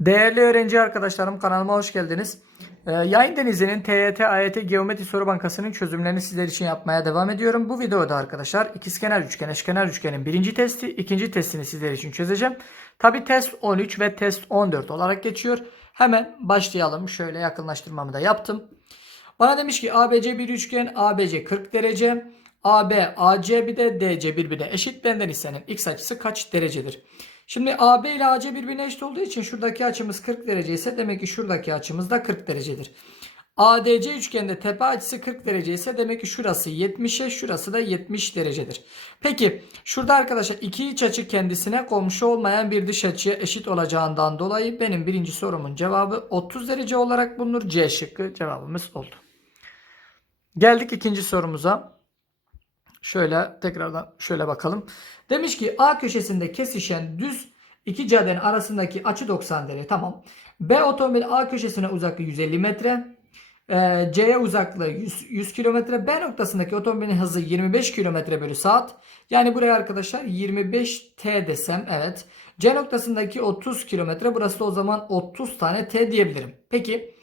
Değerli öğrenci arkadaşlarım kanalıma hoş geldiniz. Ee, Yayın Denizi'nin TYT, AYT Geometri Soru Bankası'nın çözümlerini sizler için yapmaya devam ediyorum. Bu videoda arkadaşlar ikizkenar üçgen, eşkenar üçgenin birinci testi, ikinci testini sizler için çözeceğim. Tabi test 13 ve test 14 olarak geçiyor. Hemen başlayalım. Şöyle yakınlaştırmamı da yaptım. Bana demiş ki ABC bir üçgen, ABC 40 derece, AB, AC bir de DC birbirine eşit. Benden istenen x açısı kaç derecedir? Şimdi AB ile AC birbirine eşit olduğu için şuradaki açımız 40 derece ise demek ki şuradaki açımız da 40 derecedir. ADC üçgende tepe açısı 40 derece ise demek ki şurası 70'e şurası da 70 derecedir. Peki şurada arkadaşlar iki iç açı kendisine komşu olmayan bir dış açıya eşit olacağından dolayı benim birinci sorumun cevabı 30 derece olarak bulunur. C şıkkı cevabımız oldu. Geldik ikinci sorumuza. Şöyle tekrardan şöyle bakalım. Demiş ki A köşesinde kesişen düz iki caddenin arasındaki açı 90 derece. Tamam. B otomobil A köşesine uzaklığı 150 metre. Ee, C'ye uzaklığı 100, 100 kilometre. B noktasındaki otomobilin hızı 25 kilometre bölü saat. Yani buraya arkadaşlar 25 T desem evet. C noktasındaki 30 kilometre. Burası da o zaman 30 tane T diyebilirim. Peki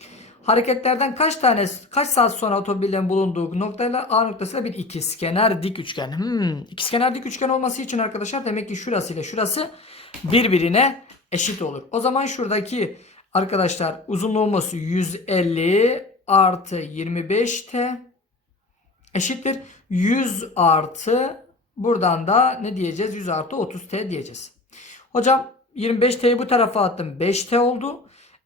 hareketlerden kaç tane kaç saat sonra otomobillerin bulunduğu noktayla A noktasıyla bir ikizkenar dik üçgen. Hmm, ikizkenar dik üçgen olması için arkadaşlar demek ki şurası ile şurası birbirine eşit olur. O zaman şuradaki arkadaşlar uzunluğumuz 150 artı 25t eşittir 100 artı buradan da ne diyeceğiz? 100 artı 30t diyeceğiz. Hocam 25t'yi bu tarafa attım 5t oldu.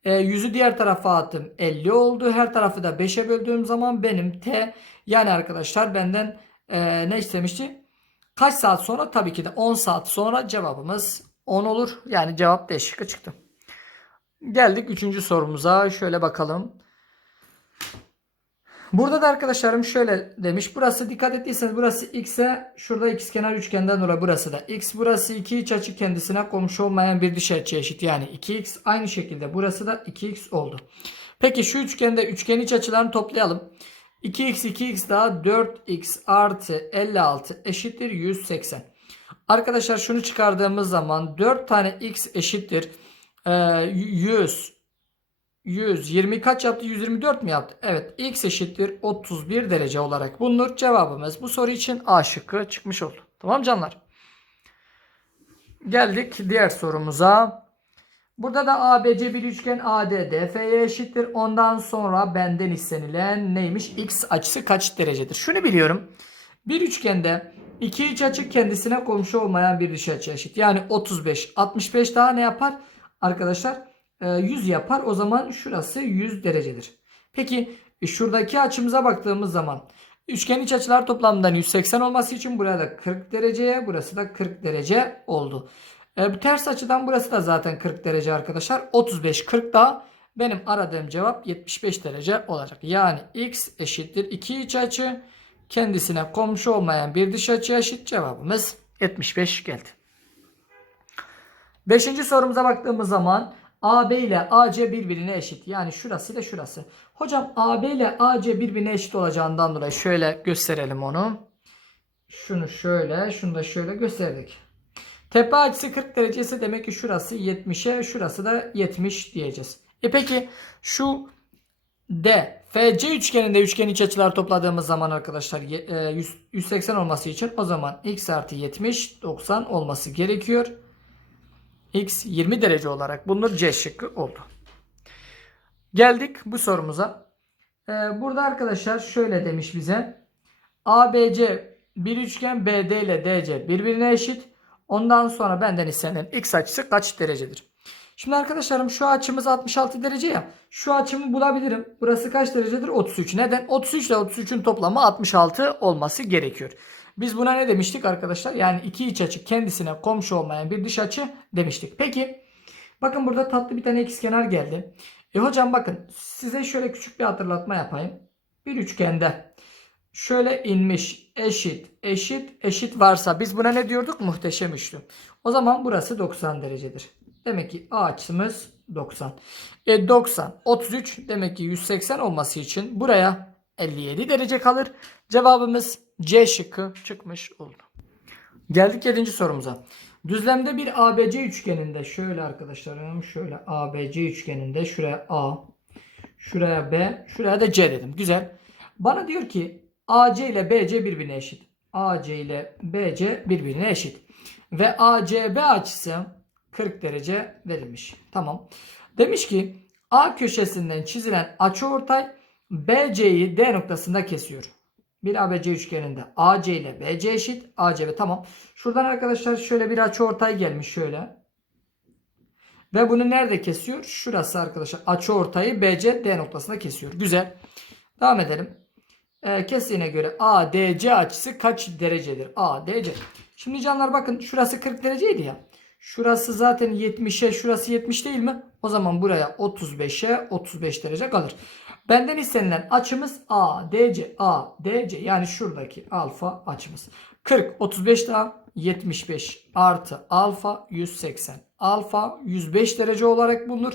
E, 100'ü diğer tarafa attım 50 oldu. Her tarafı da 5'e böldüğüm zaman benim t yani arkadaşlar benden e, ne istemişti? Kaç saat sonra? Tabii ki de 10 saat sonra cevabımız 10 olur. Yani cevap D şıkkı çıktı. Geldik 3. sorumuza. Şöyle bakalım. Burada da arkadaşlarım şöyle demiş. Burası dikkat ettiyseniz burası x'e şurada ikizkenar üçgenden dolayı burası da x. Burası iki iç açı kendisine komşu olmayan bir dış açı eşit. Yani 2x aynı şekilde burası da 2x oldu. Peki şu üçgende üçgen iç açılarını toplayalım. 2x 2x daha 4x artı 56 eşittir 180. Arkadaşlar şunu çıkardığımız zaman 4 tane x eşittir. Ee, 100 120 kaç yaptı? 124 mi yaptı? Evet. X eşittir 31 derece olarak bulunur. Cevabımız bu soru için A şıkkı çıkmış oldu. Tamam canlar. Geldik diğer sorumuza. Burada da ABC bir üçgen AD DF'ye eşittir. Ondan sonra benden istenilen neymiş? X açısı kaç derecedir? Şunu biliyorum. Bir üçgende iki iç açı kendisine komşu olmayan bir dış açı eşit. Yani 35. 65 daha ne yapar? Arkadaşlar 100 yapar. O zaman şurası 100 derecedir. Peki e, şuradaki açımıza baktığımız zaman üçgen iç açılar toplamından 180 olması için buraya da 40 dereceye burası da 40 derece oldu. E, ters açıdan burası da zaten 40 derece arkadaşlar. 35 40 daha benim aradığım cevap 75 derece olacak. Yani x eşittir 2 iç açı kendisine komşu olmayan bir dış açı eşit cevabımız 75 geldi. Beşinci sorumuza baktığımız zaman AB ile AC birbirine eşit. Yani şurası ile şurası. Hocam AB ile AC birbirine eşit olacağından dolayı şöyle gösterelim onu. Şunu şöyle, şunu da şöyle gösterdik. Tepe açısı 40 derece ise demek ki şurası 70'e, şurası da 70 diyeceğiz. E peki şu D, FC üçgeninde üçgen iç açılar topladığımız zaman arkadaşlar 180 olması için o zaman x artı 70 90 olması gerekiyor. X 20 derece olarak bulunur. C şıkkı oldu. Geldik bu sorumuza. Ee, burada arkadaşlar şöyle demiş bize. ABC bir üçgen BD ile DC birbirine eşit. Ondan sonra benden istenen x açısı kaç derecedir? Şimdi arkadaşlarım şu açımız 66 derece ya. Şu açımı bulabilirim. Burası kaç derecedir? 33. Neden? 33 ile 33'ün toplamı 66 olması gerekiyor. Biz buna ne demiştik arkadaşlar? Yani iki iç açı kendisine komşu olmayan bir dış açı demiştik. Peki bakın burada tatlı bir tane ikizkenar geldi. E hocam bakın size şöyle küçük bir hatırlatma yapayım. Bir üçgende şöyle inmiş eşit eşit eşit varsa biz buna ne diyorduk? Muhteşem üçlü. O zaman burası 90 derecedir. Demek ki A açımız 90. E 90 33 demek ki 180 olması için buraya 57 derece kalır. Cevabımız C şıkkı çıkmış oldu. Geldik 7. sorumuza. Düzlemde bir ABC üçgeninde şöyle arkadaşlarım şöyle ABC üçgeninde şuraya A, şuraya B, şuraya da C dedim. Güzel. Bana diyor ki AC ile BC birbirine eşit. AC ile BC birbirine eşit. Ve ACB açısı 40 derece verilmiş. Tamam. Demiş ki A köşesinden çizilen açıortay BC'yi D noktasında kesiyor. Bir ABC üçgeninde AC ile BC eşit. ACB tamam. Şuradan arkadaşlar şöyle bir açıortay gelmiş şöyle. Ve bunu nerede kesiyor? Şurası arkadaşlar açıortayı BC D noktasında kesiyor. Güzel. Devam edelim. Ee, kestiğine göre ADC açısı kaç derecedir? ADC. Şimdi canlar bakın şurası 40 dereceydi ya. Şurası zaten 70'e şurası 70 değil mi? O zaman buraya 35'e 35 derece kalır. Benden istenilen açımız ADC. ADC yani şuradaki alfa açımız. 40 35 daha 75 artı alfa 180. Alfa 105 derece olarak bulunur.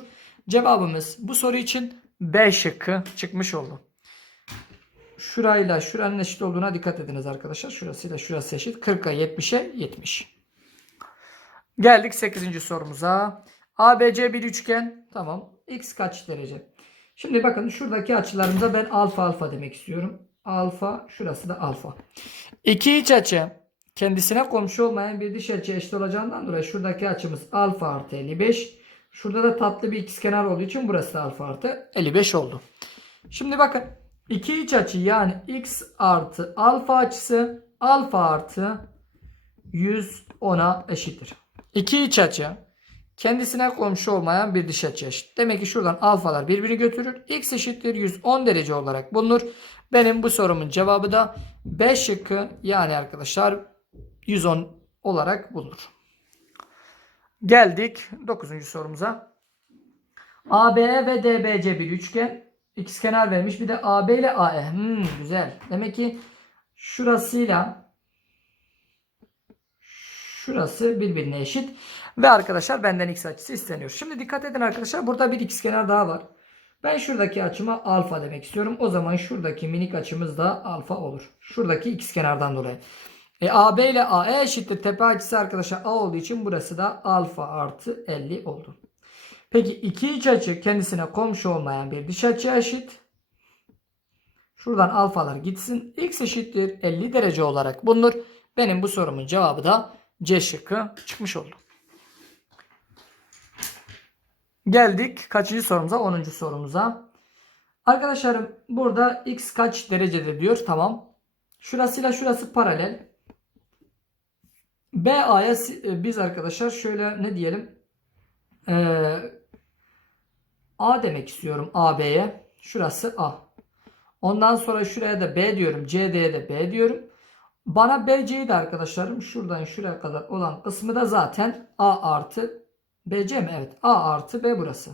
Cevabımız bu soru için B şıkkı çıkmış oldu. Şurayla şuranın eşit olduğuna dikkat ediniz arkadaşlar. Şurasıyla şurası eşit. 40'a 70'e 70. Geldik 8. sorumuza. ABC bir üçgen. Tamam. X kaç derece? Şimdi bakın şuradaki açılarımıza ben alfa alfa demek istiyorum. Alfa şurası da alfa. İki iç açı kendisine komşu olmayan bir dış açı eşit olacağından dolayı şuradaki açımız alfa artı 55. Şurada da tatlı bir ikizkenar olduğu için burası da alfa artı 55 oldu. Şimdi bakın iki iç açı yani x artı alfa açısı alfa artı 110'a eşittir. İki iç açı kendisine komşu olmayan bir dış açı eşit. Demek ki şuradan alfalar birbirini götürür. X eşittir 110 derece olarak bulunur. Benim bu sorumun cevabı da B şıkkı yani arkadaşlar 110 olarak bulunur. Geldik 9. sorumuza. ABE ve DBC bir üçgen. İkizkenar vermiş. Bir de AB ile AE. Hmm, güzel. Demek ki şurasıyla şurası birbirine eşit. Ve arkadaşlar benden x açısı isteniyor. Şimdi dikkat edin arkadaşlar. Burada bir ikizkenar daha var. Ben şuradaki açıma alfa demek istiyorum. O zaman şuradaki minik açımız da alfa olur. Şuradaki ikizkenardan dolayı. E, AB ile AE eşittir. Tepe açısı arkadaşlar A olduğu için burası da alfa artı 50 oldu. Peki iki iç açı kendisine komşu olmayan bir dış açı eşit. Şuradan alfalar gitsin. X eşittir 50 derece olarak bulunur. Benim bu sorumun cevabı da C şıkkı çıkmış oldu. Geldik kaçıncı sorumuza? 10. sorumuza. Arkadaşlarım burada x kaç derecedir diyor. Tamam. Şurasıyla şurası paralel. BA'ya e, biz arkadaşlar şöyle ne diyelim? Ee, A demek istiyorum AB'ye. Şurası A. Ondan sonra şuraya da B diyorum. CD'ye de B diyorum. Bana BC'yi de arkadaşlarım şuradan şuraya kadar olan kısmı da zaten A artı BC mi? Evet. A artı B burası.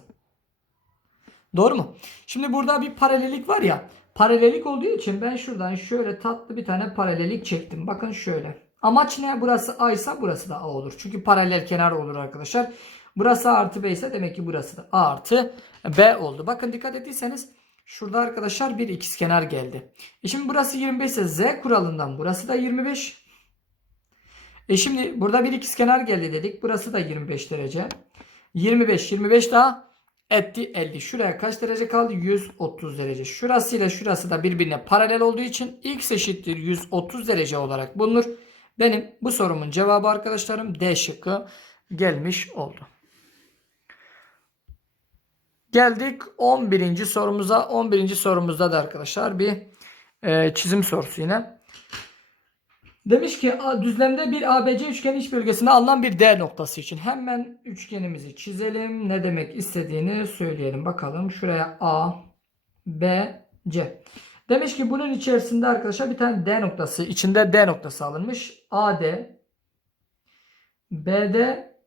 Doğru mu? Şimdi burada bir paralellik var ya. Paralellik olduğu için ben şuradan şöyle tatlı bir tane paralellik çektim. Bakın şöyle. Amaç ne? Burası A ise burası da A olur. Çünkü paralel kenar olur arkadaşlar. Burası A artı B ise demek ki burası da A artı B oldu. Bakın dikkat ettiyseniz şurada arkadaşlar bir ikizkenar geldi. E şimdi burası 25 ise Z kuralından burası da 25. E şimdi burada bir ikizkenar geldi dedik. Burası da 25 derece. 25 25 daha etti 50. Şuraya kaç derece kaldı? 130 derece. Şurası ile şurası da birbirine paralel olduğu için x eşittir 130 derece olarak bulunur. Benim bu sorumun cevabı arkadaşlarım D şıkkı gelmiş oldu. Geldik 11. sorumuza. 11. sorumuzda da arkadaşlar bir e, çizim sorusu yine. Demiş ki düzlemde bir ABC üçgen iç bölgesinde alınan bir D noktası için hemen üçgenimizi çizelim. Ne demek istediğini söyleyelim. Bakalım şuraya A, B, C. Demiş ki bunun içerisinde arkadaşlar bir tane D noktası, içinde D noktası alınmış. AD, BD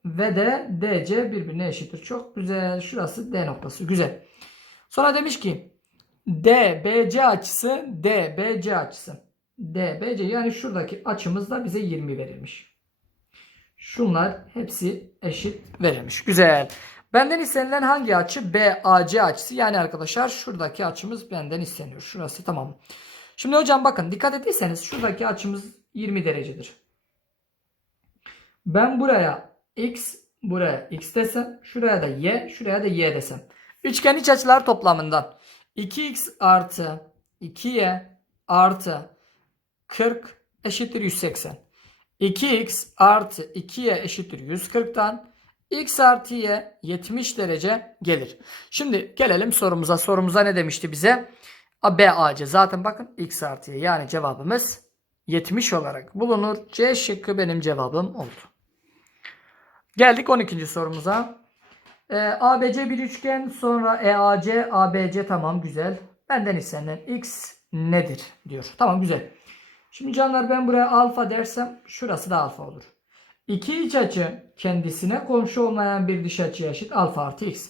ve de DC birbirine eşittir. Çok güzel. Şurası D noktası. Güzel. Sonra demiş ki DBC açısı DBC açısı. DBC yani şuradaki açımız da bize 20 verilmiş. Şunlar hepsi eşit verilmiş. Güzel. Benden istenilen hangi açı? BAC açısı. Yani arkadaşlar şuradaki açımız benden isteniyor. Şurası tamam. Şimdi hocam bakın dikkat ettiyseniz şuradaki açımız 20 derecedir. Ben buraya x, buraya x desem, şuraya da y, şuraya da y desem. Üçgen iç açılar toplamından 2x artı 2y artı 40 eşittir 180. 2x artı 2y eşittir 140'tan x artı y 70 derece gelir. Şimdi gelelim sorumuza. Sorumuza ne demişti bize? A, BAC. Zaten bakın x artı y yani cevabımız 70 olarak bulunur. C şıkkı benim cevabım oldu. Geldik 12. sorumuza. Ee, ABC bir üçgen sonra E EAC ABC tamam güzel. Benden istenilen x nedir diyor. Tamam güzel. Şimdi canlar ben buraya alfa dersem şurası da alfa olur. İki iç açı kendisine komşu olmayan bir dış açıya eşit alfa artı x.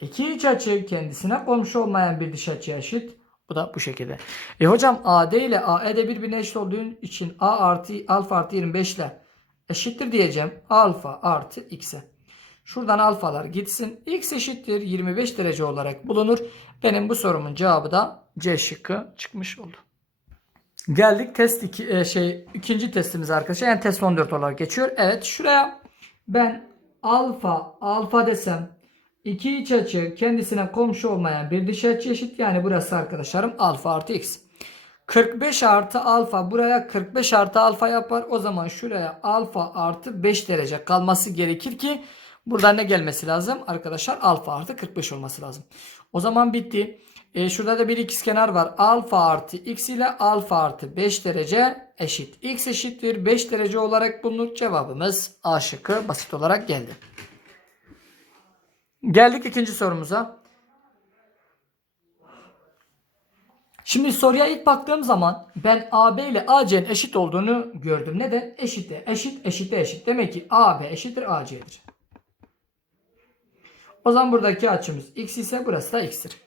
İki iç açı kendisine komşu olmayan bir dış açıya eşit. Bu da bu şekilde. E hocam AD ile AE de birbirine eşit olduğu için A artı alfa artı 25 ile eşittir diyeceğim. Alfa artı x'e. Şuradan alfalar gitsin. X eşittir 25 derece olarak bulunur. Benim bu sorumun cevabı da C şıkkı çıkmış oldu. Geldik test iki, şey ikinci testimiz arkadaşlar. Yani test 14 olarak geçiyor. Evet şuraya ben alfa alfa desem iki iç açı kendisine komşu olmayan bir dış açı eşit. Yani burası arkadaşlarım alfa artı x. 45 artı alfa buraya 45 artı alfa yapar. O zaman şuraya alfa artı 5 derece kalması gerekir ki buradan ne gelmesi lazım? Arkadaşlar alfa artı 45 olması lazım. O zaman bitti. E, şurada da bir ikizkenar var. Alfa artı x ile alfa artı 5 derece eşit. x eşittir 5 derece olarak bulunur. Cevabımız A şıkkı basit olarak geldi. Geldik ikinci sorumuza. Şimdi soruya ilk baktığım zaman ben AB ile AC'nin eşit olduğunu gördüm. Neden? Eşitte, eşit, eşitte, eşit. Demek ki AB eşittir AC'dir. O zaman buradaki açımız x ise burası da x'tir.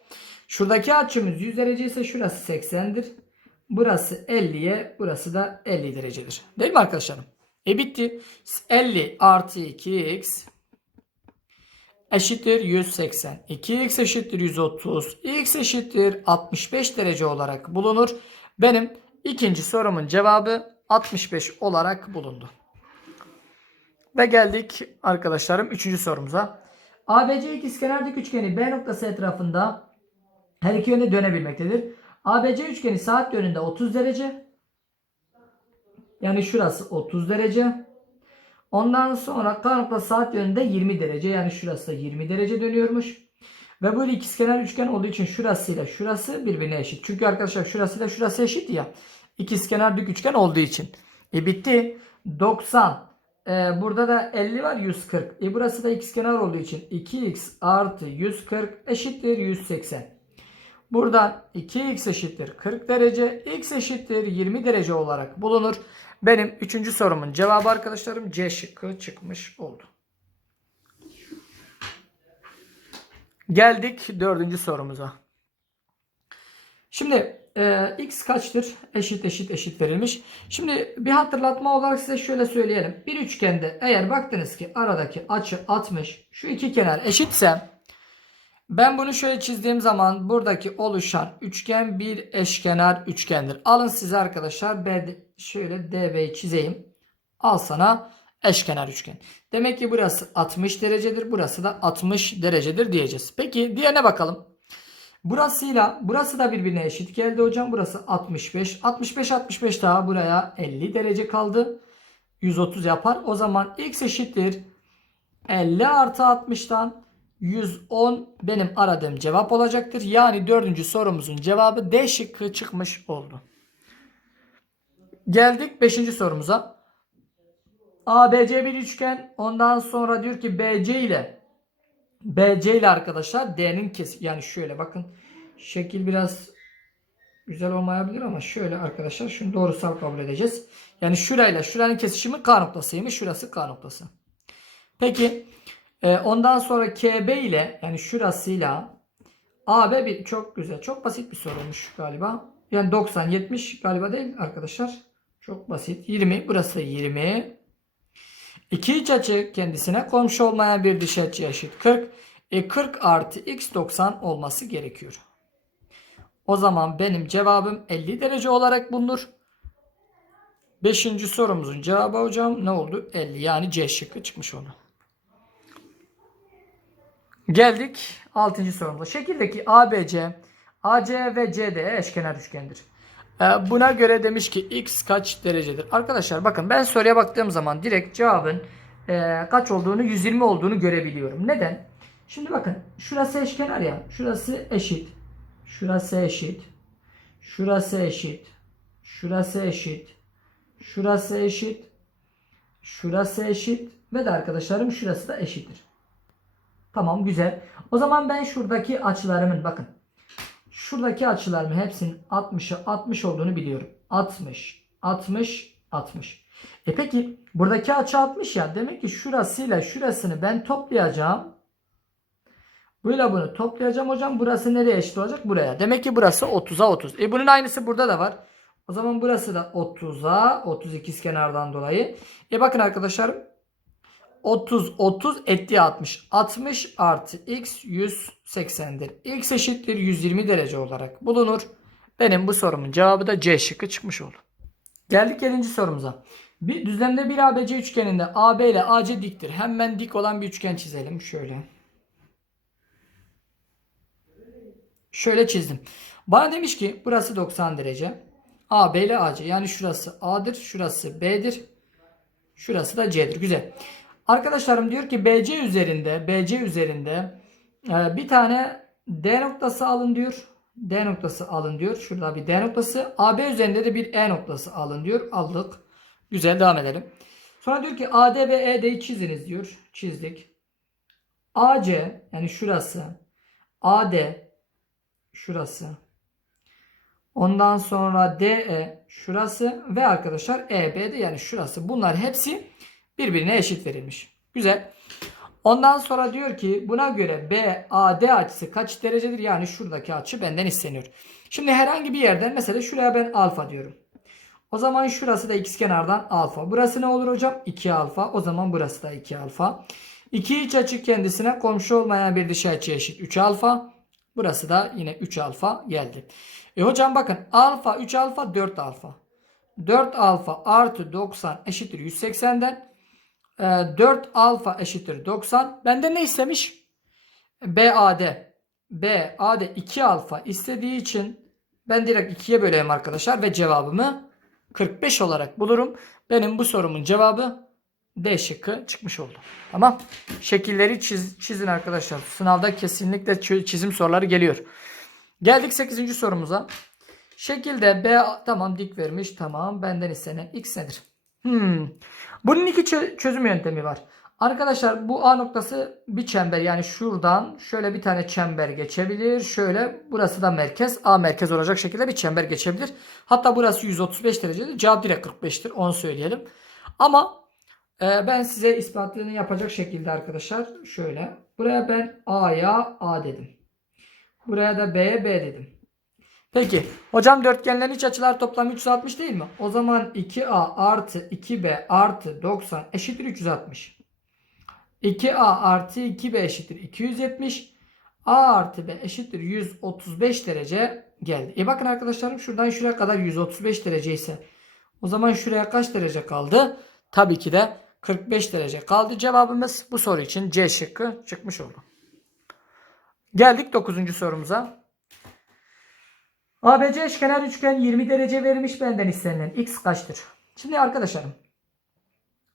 Şuradaki açımız 100 derece ise şurası 80'dir. Burası 50'ye, burası da 50 derecedir. Değil mi arkadaşlarım? E bitti. 50 artı 2x eşittir 180. 2x eşittir 130. x eşittir 65 derece olarak bulunur. Benim ikinci sorumun cevabı 65 olarak bulundu. Ve geldik arkadaşlarım üçüncü sorumuza. ABC ikizkenar dik üçgeni B noktası etrafında her iki yönde dönebilmektedir. ABC üçgeni saat yönünde 30 derece. Yani şurası 30 derece. Ondan sonra K noktası saat yönünde 20 derece. Yani şurası da 20 derece dönüyormuş. Ve böyle ikizkenar üçgen olduğu için şurasıyla şurası birbirine eşit. Çünkü arkadaşlar şurasıyla şurası eşit ya. İkizkenar dik üçgen olduğu için. E bitti. 90. Ee, burada da 50 var 140. E burası da ikizkenar olduğu için 2x artı 140 eşittir 180. Buradan 2x eşittir 40 derece, x eşittir 20 derece olarak bulunur. Benim 3. sorumun cevabı arkadaşlarım C şıkkı çıkmış oldu. Geldik 4. sorumuza. Şimdi e, x kaçtır? Eşit eşit eşit verilmiş. Şimdi bir hatırlatma olarak size şöyle söyleyelim. Bir üçgende eğer baktınız ki aradaki açı 60, şu iki kenar eşitse ben bunu şöyle çizdiğim zaman buradaki oluşan üçgen bir eşkenar üçgendir. Alın size arkadaşlar B şöyle DB'yi çizeyim. Al sana eşkenar üçgen. Demek ki burası 60 derecedir. Burası da 60 derecedir diyeceğiz. Peki diğerine bakalım. Burasıyla burası da birbirine eşit geldi hocam. Burası 65. 65 65 daha buraya 50 derece kaldı. 130 yapar. O zaman x eşittir 50 artı 60'tan 110 benim aradığım cevap olacaktır. Yani dördüncü sorumuzun cevabı D şıkkı çıkmış oldu. Geldik 5. sorumuza. ABC bir üçgen. Ondan sonra diyor ki BC ile BC ile arkadaşlar D'nin kesim yani şöyle bakın şekil biraz güzel olmayabilir ama şöyle arkadaşlar şunu doğrusal kabul edeceğiz. Yani şurayla şuranın kesişimi K noktasıymış. Şurası K noktası. Peki e, ondan sonra KB ile yani şurasıyla AB bir çok güzel. Çok basit bir sorulmuş galiba. Yani 90 70 galiba değil arkadaşlar. Çok basit. 20 burası 20. İki iç açı kendisine komşu olmayan bir dış açı eşit 40. E 40 artı x 90 olması gerekiyor. O zaman benim cevabım 50 derece olarak bulunur. Beşinci sorumuzun cevabı hocam ne oldu? 50 yani C şıkkı çıkmış oldu. Geldik 6. sorumuza. Şekildeki ABC, AC ve CD eşkenar üçgendir. Ee, Buna göre demiş ki x kaç derecedir? Arkadaşlar bakın ben soruya baktığım zaman direkt cevabın e, kaç olduğunu 120 olduğunu görebiliyorum. Neden? Şimdi bakın şurası eşkenar ya. Şurası eşit. Şurası eşit. Şurası eşit. Şurası eşit. Şurası eşit. Şurası eşit. Ve de arkadaşlarım şurası da eşittir. Tamam güzel. O zaman ben şuradaki açılarımın bakın. Şuradaki açılarımın hepsinin 60'a 60 olduğunu biliyorum. 60, 60, 60. E peki buradaki açı 60 ya. Demek ki şurasıyla şurasını ben toplayacağım. Böyle bunu toplayacağım hocam. Burası nereye eşit olacak? Buraya. Demek ki burası 30'a 30. E bunun aynısı burada da var. O zaman burası da 30'a 32 kenardan dolayı. E bakın arkadaşlar 30 30 etti 60. 60 artı x 180'dir. x eşittir 120 derece olarak bulunur. Benim bu sorumun cevabı da C şıkkı çıkmış oldu. Geldik 7. sorumuza. Bir düzlemde bir ABC üçgeninde AB ile AC diktir. Hemen dik olan bir üçgen çizelim. Şöyle. Şöyle çizdim. Bana demiş ki burası 90 derece. AB ile AC. Yani şurası A'dır. Şurası B'dir. Şurası da C'dir. Güzel. Arkadaşlarım diyor ki BC üzerinde BC üzerinde e, bir tane D noktası alın diyor. D noktası alın diyor. Şurada bir D noktası. AB üzerinde de bir E noktası alın diyor. Aldık. Güzel devam edelim. Sonra diyor ki AD ve ED'yi çiziniz diyor. Çizdik. AC yani şurası. AD şurası. Ondan sonra DE şurası ve arkadaşlar EB'de yani şurası. Bunlar hepsi birbirine eşit verilmiş. Güzel. Ondan sonra diyor ki buna göre BAD açısı kaç derecedir? Yani şuradaki açı benden isteniyor. Şimdi herhangi bir yerden mesela şuraya ben alfa diyorum. O zaman şurası da ikizkenardan alfa. Burası ne olur hocam? 2 alfa. O zaman burası da 2 alfa. İki iç açı kendisine komşu olmayan bir dış açı eşit 3 alfa. Burası da yine 3 alfa geldi. E hocam bakın alfa 3 alfa 4 alfa. 4 alfa artı 90 eşittir 180'den. 4 Ee, alfa eşittir 90. Benden ne istemiş? BAD. BAD 2 alfa istediği için ben direkt 2'ye böleyim arkadaşlar ve cevabımı 45 olarak bulurum. Benim bu sorumun cevabı D şıkkı çıkmış oldu. Tamam. Şekilleri çiz, çizin arkadaşlar. Sınavda kesinlikle çizim soruları geliyor. Geldik 8. sorumuza. Şekilde B tamam dik vermiş. Tamam. Benden istenen x nedir? Hmm. Bunun iki çö- çözüm yöntemi var. Arkadaşlar bu A noktası bir çember yani şuradan şöyle bir tane çember geçebilir. Şöyle burası da merkez. A merkez olacak şekilde bir çember geçebilir. Hatta burası 135 derecedir. Cevap direkt 45'tir. Onu söyleyelim. Ama e, ben size ispatlığını yapacak şekilde arkadaşlar şöyle. Buraya ben A'ya A dedim. Buraya da B'ye B dedim. Peki. Hocam dörtgenlerin iç açılar toplamı 360 değil mi? O zaman 2A artı 2B artı 90 eşittir 360. 2A artı 2B eşittir 270. A artı B eşittir 135 derece geldi. E bakın arkadaşlarım şuradan şuraya kadar 135 derece ise o zaman şuraya kaç derece kaldı? Tabii ki de 45 derece kaldı. Cevabımız bu soru için C şıkkı çıkmış oldu. Geldik 9. sorumuza. ABC eşkenar üçgen 20 derece verilmiş benden istenilen x kaçtır? Şimdi arkadaşlarım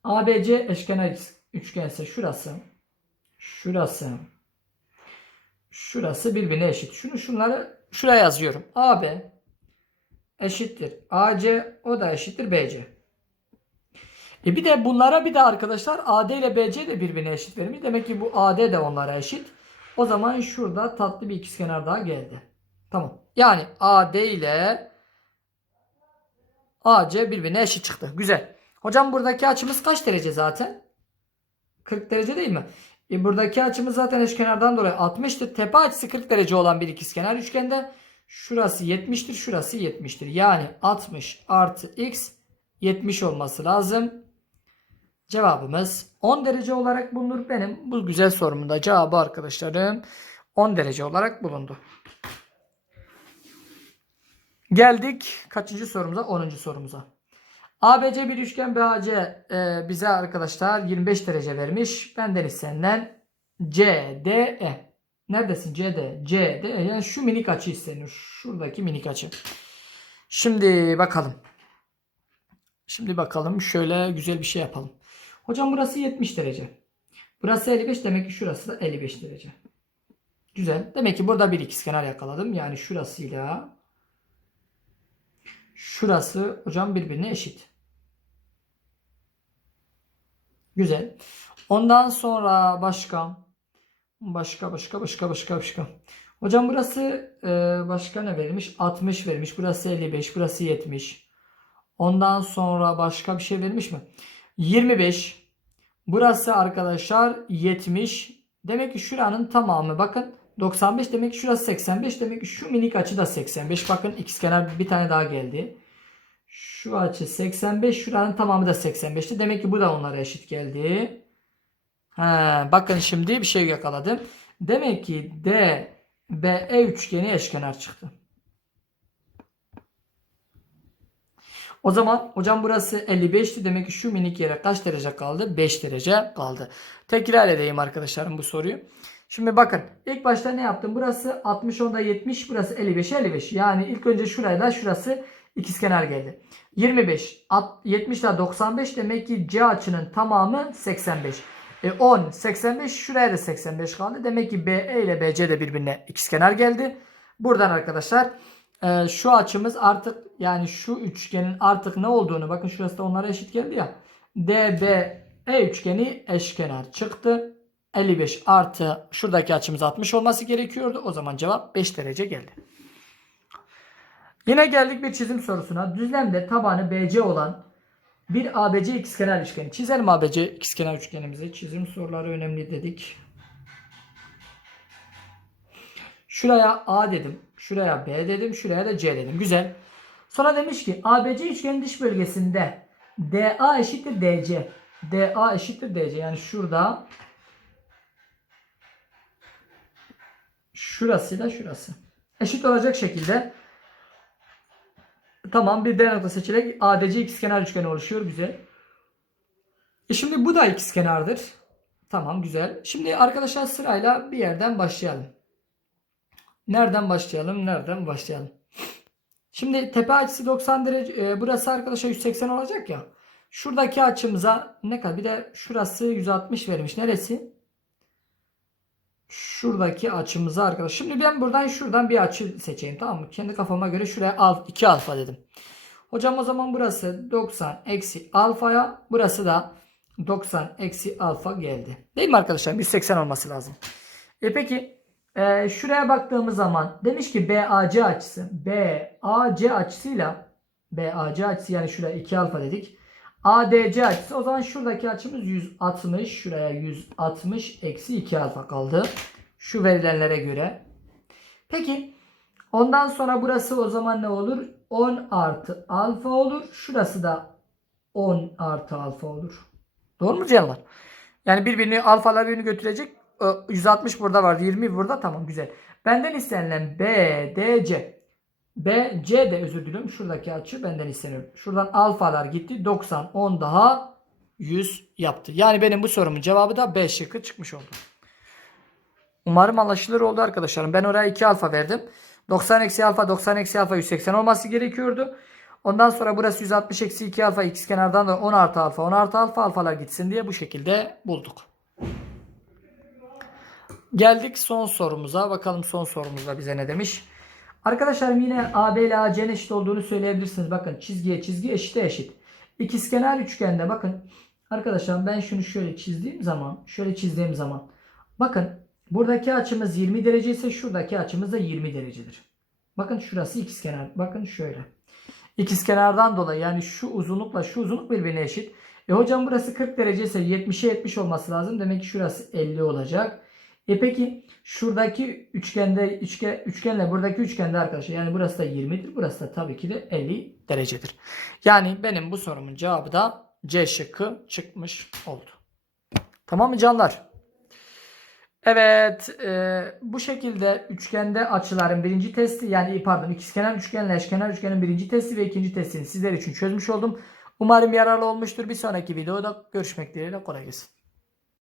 ABC eşkenar üçgense şurası şurası şurası birbirine eşit. Şunu şunları şuraya yazıyorum. AB eşittir AC o da eşittir BC. E bir de bunlara bir de arkadaşlar AD ile BC de birbirine eşit vermiş. Demek ki bu AD de onlara eşit. O zaman şurada tatlı bir ikizkenar daha geldi. Tamam. Yani AD ile AC birbirine eşit çıktı. Güzel. Hocam buradaki açımız kaç derece zaten? 40 derece değil mi? E buradaki açımız zaten eşkenardan dolayı 60'tır. Tepe açısı 40 derece olan bir ikizkenar üçgende şurası 70'tir, şurası 70'tir. Yani 60 artı x 70 olması lazım. cevabımız 10 derece olarak bulunur. Benim bu güzel sorumun da cevabı arkadaşlarım 10 derece olarak bulundu. Geldik kaçıncı sorumuza? 10. sorumuza. ABC bir üçgen BAC e, bize arkadaşlar 25 derece vermiş. Benden istenilen CDE. Neredesin CD? CD yani şu minik açı isteniyor. Şuradaki minik açı. Şimdi bakalım. Şimdi bakalım şöyle güzel bir şey yapalım. Hocam burası 70 derece. Burası 55 demek ki şurası da 55 derece. Güzel. Demek ki burada bir ikizkenar yakaladım. Yani şurasıyla şurası hocam birbirine eşit. Güzel. Ondan sonra başka başka başka başka başka başka. Hocam burası e, başka ne vermiş? 60 vermiş. Burası 55. Burası 70. Ondan sonra başka bir şey vermiş mi? 25. Burası arkadaşlar 70. Demek ki şuranın tamamı bakın 95 demek ki şurası 85 demek ki şu minik açı da 85. Bakın ikizkenar bir tane daha geldi. Şu açı 85 şuranın tamamı da 85'ti. Demek ki bu da onlara eşit geldi. Ha, bakın şimdi bir şey yakaladım. Demek ki D BE üçgeni eşkenar çıktı. O zaman hocam burası 55'ti. Demek ki şu minik yere kaç derece kaldı? 5 derece kaldı. Tekrar edeyim arkadaşlarım bu soruyu. Şimdi bakın ilk başta ne yaptım? Burası 60 onda 70 burası 55 55. Yani ilk önce şurayla şurası ikizkenar geldi. 25 70 ile 95 demek ki C açının tamamı 85. E 10 85 şuraya da 85 kaldı. Demek ki BE ile BC de birbirine ikizkenar geldi. Buradan arkadaşlar e, şu açımız artık yani şu üçgenin artık ne olduğunu bakın şurası da onlara eşit geldi ya. DBE üçgeni eşkenar çıktı. 55 artı şuradaki açımız 60 olması gerekiyordu. O zaman cevap 5 derece geldi. Yine geldik bir çizim sorusuna. Düzlemde tabanı BC olan bir ABC ikizkenar üçgeni. Çizelim ABC ikizkenar üçgenimizi. Çizim soruları önemli dedik. Şuraya A dedim. Şuraya B dedim. Şuraya da C dedim. Güzel. Sonra demiş ki ABC üçgenin dış bölgesinde DA eşittir DC. DA eşittir DC. Yani şurada şurasıyla şurası. Eşit olacak şekilde tamam bir D nokta seçerek ADC ikizkenar üçgeni oluşuyor. Güzel. E şimdi bu da ikizkenardır. Tamam güzel. Şimdi arkadaşlar sırayla bir yerden başlayalım. Nereden başlayalım? Nereden başlayalım? Şimdi tepe açısı 90 derece. E, burası arkadaşlar 180 olacak ya. Şuradaki açımıza ne kadar? Bir de şurası 160 vermiş. Neresi? Şuradaki açımıza arkadaş. Şimdi ben buradan şuradan bir açı seçeyim tamam mı? Kendi kafama göre şuraya al, 2 alfa dedim. Hocam o zaman burası 90 eksi alfaya. Burası da 90 eksi alfa geldi. Değil mi arkadaşlar? 180 olması lazım. E peki e, şuraya baktığımız zaman demiş ki BAC açısı BAC açısıyla BAC açısı yani şuraya 2 alfa dedik. ADC açısı o zaman şuradaki açımız 160 şuraya 160 eksi 2 alfa kaldı. Şu verilenlere göre. Peki ondan sonra burası o zaman ne olur? 10 artı alfa olur. Şurası da 10 artı alfa olur. Doğru mu canlar? Yani birbirini alfalar birbirini götürecek. 160 burada var 20 burada tamam güzel. Benden istenilen BDC B, C de özür diliyorum. Şuradaki açı benden isteniyor. Şuradan alfalar gitti. 90, 10 daha 100 yaptı. Yani benim bu sorumun cevabı da B şıkkı çıkmış oldu. Umarım anlaşılır oldu arkadaşlarım. Ben oraya 2 alfa verdim. 90 eksi alfa 90 eksi alfa 180 olması gerekiyordu. Ondan sonra burası 160 eksi 2 alfa x kenardan da 10 artı alfa 10 artı alfa alfalar gitsin diye bu şekilde bulduk. Geldik son sorumuza. Bakalım son sorumuzda bize ne demiş. Arkadaşlar yine AB ile AC'nin eşit olduğunu söyleyebilirsiniz. Bakın çizgiye çizgi eşite eşit. İkizkenar üçgende bakın. Arkadaşlar ben şunu şöyle çizdiğim zaman şöyle çizdiğim zaman bakın buradaki açımız 20 derece ise şuradaki açımız da 20 derecedir. Bakın şurası ikizkenar. Bakın şöyle. İkizkenardan dolayı yani şu uzunlukla şu uzunluk birbirine eşit. E hocam burası 40 derece ise 70'e 70 olması lazım. Demek ki şurası 50 olacak. E peki şuradaki üçgende üçgen, üçgenle buradaki üçgende arkadaşlar yani burası da 20'dir. Burası da tabii ki de 50 derecedir. Yani benim bu sorumun cevabı da C şıkkı çıkmış oldu. Tamam mı canlar? Evet, e, bu şekilde üçgende açıların birinci testi yani pardon ikizkenar üçgenle eşkenar üçgenin birinci testi ve ikinci testini sizler için çözmüş oldum. Umarım yararlı olmuştur. Bir sonraki videoda görüşmek dileğiyle kolay gelsin.